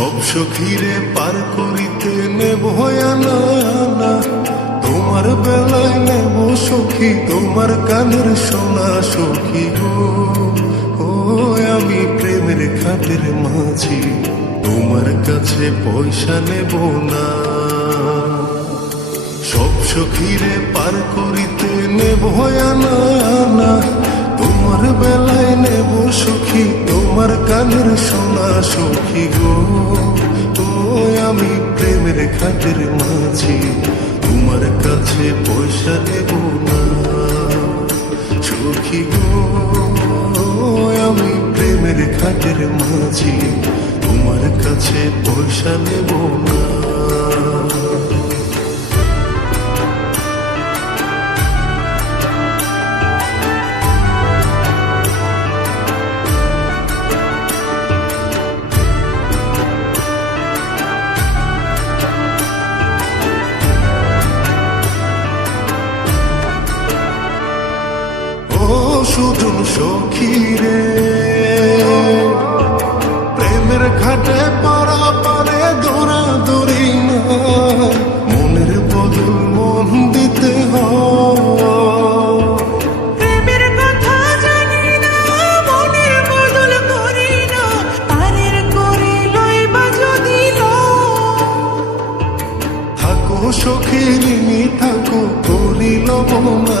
সব সখীরে পার করিতে নেব না তোমার বেলায় নেব সখী, তোমার কানের সোনা সখী গো। ও, আমি প্রেমের খাটের মাঝি, তোমার কাছে পয়সা নেব না। সব সখীরে পার করিতে নেব না তোমার বেলায় নেব সখী, তোমার কানের সোনা সখী গো। ও আমি প্রেমের খাটের মাঝি, তোমার কাছে পয়সা নেব না। সুখী গো আমি প্রেমের খাটের মাঝি, তোমার কাছে পয়সা নেব না। সুজন সখী রে প্রেমের ঘাটে পারা পারে দৌড়া দৌড়ি না। মনের বদল মন দিতে প্রেমের কথা জানি না মনের বদল করি না। পারের করে লইবা যদি লও। থাকো সখীরিনী থাকো করিল না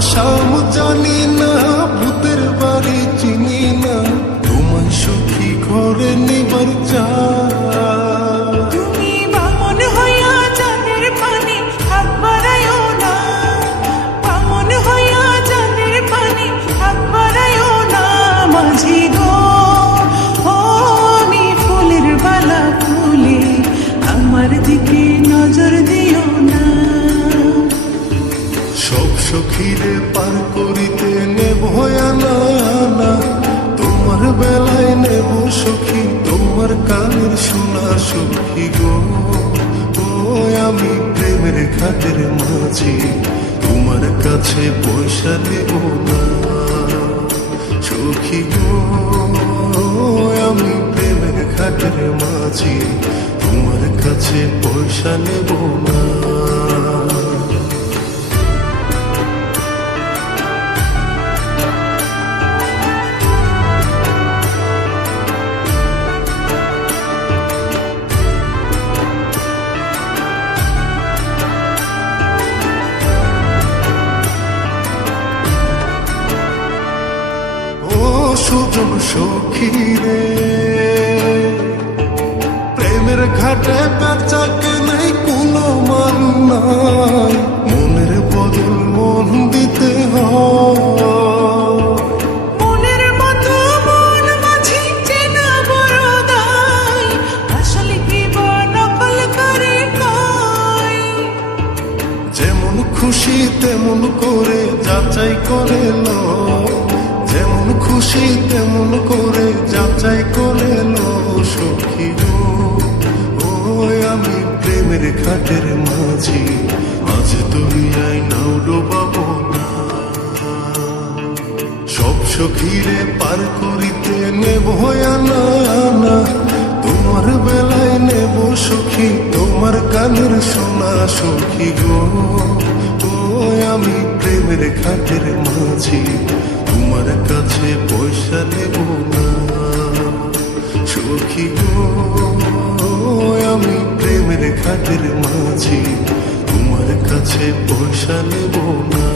শ্যাম জানি না ভূতের বাড়ি চিনি না। তোমায় সুখী ঘরে নিবার চা গো ও আমি প্রেমের খাতের মাঝি। তোমার কাছে পয়সা দেব না। সখী গো আমি প্রেমের খাতের মাঝি। তোমার কাছে পয়সা নেব না। সুজন সখী রে প্রেমের ঘাটে বেচাকে নাই কোনো মান নাই। মনের বদল মন দিতে নয় যেমন খুশি তেমন করে যাচাই করে লো যেমন খুশি তেমন করে যাচাই করে লো সখী গো। ও আমি প্রেমের ঘাটের মাঝি, আজ দুনিয়ায় নাও ডোবাবো না। সব সখীরে পার করিতে নেব না না, তোমার বেলায় নেব সখী, তোমার কানের সোনা সখী গো। আমি প্রেমের ঘাটের মাঝি তোমার কাছে পয়সা নেব না। সখী গো, আমি প্রেমের খাতের মাঝি। তোমার কাছে পয়সা নেব না।